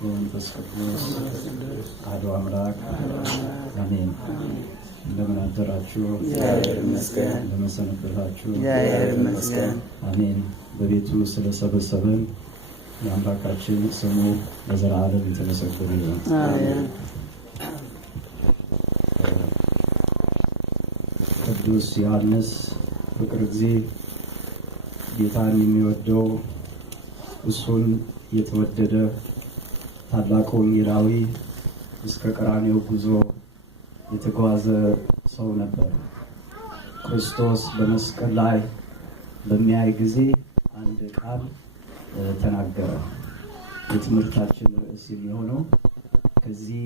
ወመንፈስ ቅዱስ አሐዱ አምላክ አሜን። እንደምን አደራችሁ? እግዚአብሔር ይመስገን። እንደምን ሰነበታችሁ? እግዚአብሔር ይመስገን። አሜን። በቤቱ ስለሰበሰበን የአምላካችን ስሙ ለዘላለም የተመሰገነ ይሁን። አሜን። ቅዱስ ዮሐንስ ፍቅር ጊዜ ጌታን የሚወደው እሱን የተወደደ ታላቅ ወንጌላዊ እስከ ቀራንዮ ጉዞ የተጓዘ ሰው ነበር። ክርስቶስ በመስቀል ላይ በሚያይ ጊዜ አንድ ቃል ተናገረ። የትምህርታችን ርዕስ የሚሆነው ከዚህ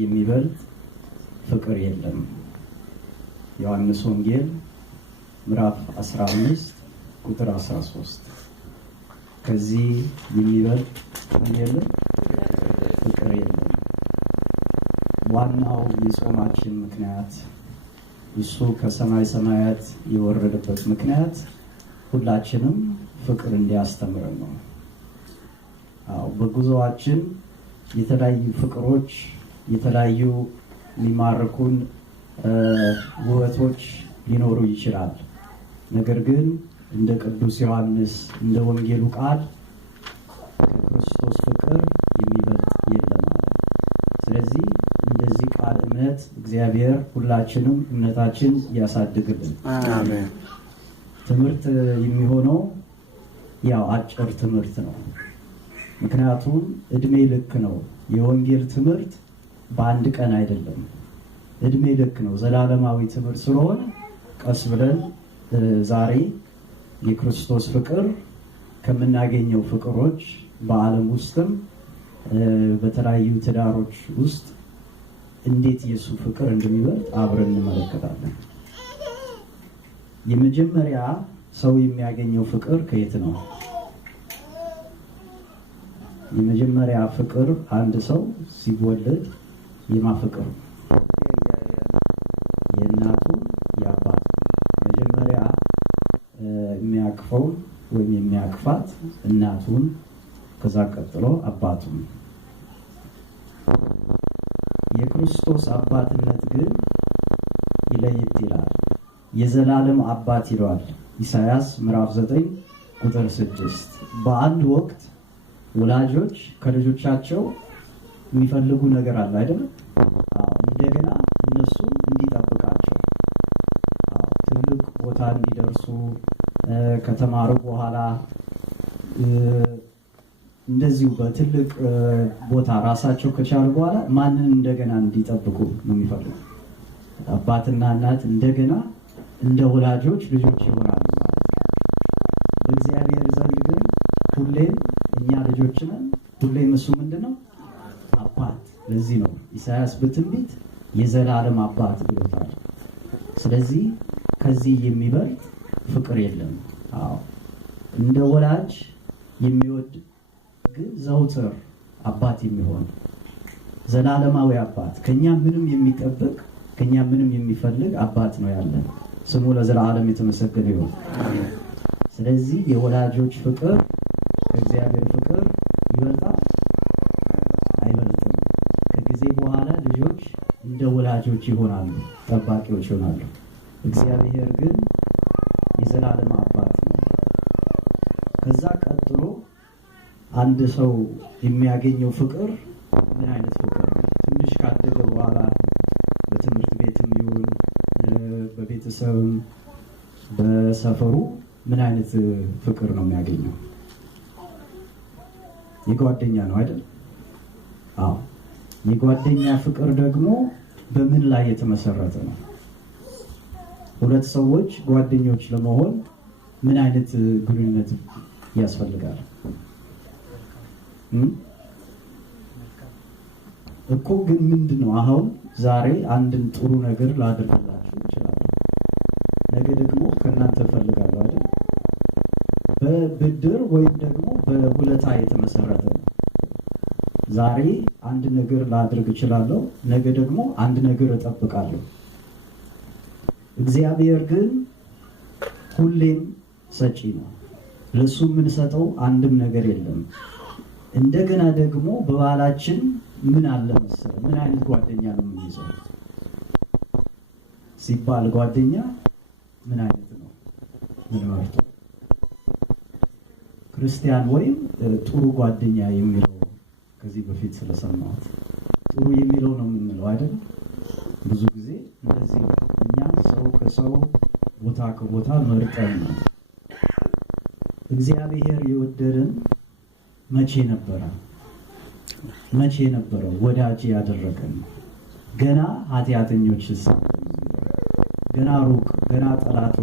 የሚበልጥ ፍቅር የለም። ዮሐንስ ወንጌል ምዕራፍ 15 ቁጥር 13 ከዚህ የሚበልጥ የለም፣ ፍቅር የለም። ዋናው የጾማችን ምክንያት እሱ ከሰማይ ሰማያት የወረደበት ምክንያት ሁላችንም ፍቅር እንዲያስተምረን ነው። በጉዞአችን የተለያዩ ፍቅሮች፣ የተለያዩ የሚማርኩን ውበቶች ሊኖሩ ይችላል። ነገር ግን እንደ ቅዱስ ዮሐንስ እንደ ወንጌሉ ቃል ከክርስቶስ ፍቅር የሚበልጥ የለም። ስለዚህ እንደዚህ ቃል እምነት እግዚአብሔር ሁላችንም እምነታችን ያሳድግልን። አሜን። ትምህርት የሚሆነው ያው አጭር ትምህርት ነው። ምክንያቱም እድሜ ልክ ነው። የወንጌል ትምህርት በአንድ ቀን አይደለም፣ እድሜ ልክ ነው። ዘላለማዊ ትምህርት ስለሆነ ቀስ ብለን ዛሬ የክርስቶስ ፍቅር ከምናገኘው ፍቅሮች በዓለም ውስጥም በተለያዩ ትዳሮች ውስጥ እንዴት የሱ ፍቅር እንደሚበልጥ አብረን እንመለከታለን። የመጀመሪያ ሰው የሚያገኘው ፍቅር ከየት ነው? የመጀመሪያ ፍቅር አንድ ሰው ሲወለድ የማፍቅር የእናቱ የአባቱ መጀመሪያ የሚያቅፈው ወይም የሚያቅፋት እናቱን፣ ከዛ ቀጥሎ አባቱን። የክርስቶስ አባትነት ግን ይለየት ይላል። የዘላለም አባት ይለዋል ኢሳይያስ ምዕራፍ 9 ቁጥር 6። በአንድ ወቅት ወላጆች ከልጆቻቸው የሚፈልጉ ነገር አለ አይደለም? እንደገና እነሱ እንዲጠብቃቸው ትልቅ ቦታ እንዲደርሱ ከተማሩ በኋላ እንደዚሁ በትልቅ ቦታ ራሳቸው ከቻሉ በኋላ ማንን እንደገና እንዲጠብቁ ነው የሚፈልጉ። አባትና እናት እንደገና እንደ ወላጆች ልጆች ይሆናሉ። በእግዚአብሔር ዘንድ ግን ሁሌም እኛ ልጆች ነን። ሁሌም እሱ ምንድነው? አባት። ለዚህ ነው ኢሳይያስ በትንቢት የዘላለም አባት ብሎታል። ስለዚህ ከዚህ የሚበልጥ ፍቅር የለም። እንደ ወላጅ የሚወድ ግን ዘውትር አባት የሚሆን ዘላለማዊ አባት፣ ከኛ ምንም የሚጠብቅ ከኛ ምንም የሚፈልግ አባት ነው ያለን። ስሙ ለዘላለም የተመሰገነ ይሁን። ስለዚህ የወላጆች ፍቅር ከእግዚአብሔር ፍቅር ይበልጣል አይበልጥም? ከጊዜ በኋላ ልጆች እንደ ወላጆች ይሆናሉ፣ ጠባቂዎች ይሆናሉ። እግዚአብሔር ግን የዘላለም አባት ነው። ከዛ ቀጥሎ አንድ ሰው የሚያገኘው ፍቅር ምን አይነት ፍቅር ነው? ትንሽ ካደገ በኋላ በትምህርት ቤትም ይሁን በቤተሰብም በሰፈሩ ምን አይነት ፍቅር ነው የሚያገኘው? የጓደኛ ነው አይደል? አዎ። የጓደኛ ፍቅር ደግሞ በምን ላይ የተመሰረተ ነው? ሁለት ሰዎች ጓደኞች ለመሆን ምን አይነት ግንኙነት ያስፈልጋል እኮ? ግን ምንድነው? አሁን ዛሬ አንድን ጥሩ ነገር ላደርግላችሁ ይችላል፣ ነገ ደግሞ ከእናንተ እፈልጋለሁ አይደል? በብድር ወይም ደግሞ በውለታ የተመሰረተ ነው። ዛሬ አንድ ነገር ላድርግ እችላለሁ፣ ነገ ደግሞ አንድ ነገር እጠብቃለሁ። እግዚአብሔር ግን ሁሌም ሰጪ ነው። ለሱ የምንሰጠው አንድም ነገር የለም። እንደገና ደግሞ በባላችን ምን አለ መሰለህ ምን አይነት ጓደኛ ነው የምንይዘው ሲባል ጓደኛ ምን አይነት ነው ምን ማለት ነው ክርስቲያን ወይም ጥሩ ጓደኛ የሚለው ከዚህ በፊት ስለሰማሁት ጥሩ የሚለው ነው የምንለው አይደል ብዙ ጊዜ እንደዚህ እኛ ሰው ከሰው ቦታ ከቦታ መርጠን ነው እግዚአብሔር የወደደን መቼ ነበረ ወዳጅ ያደረገን ገና ኃጢአተኞች ሳለን ገና ሩቅ ገና ጠላት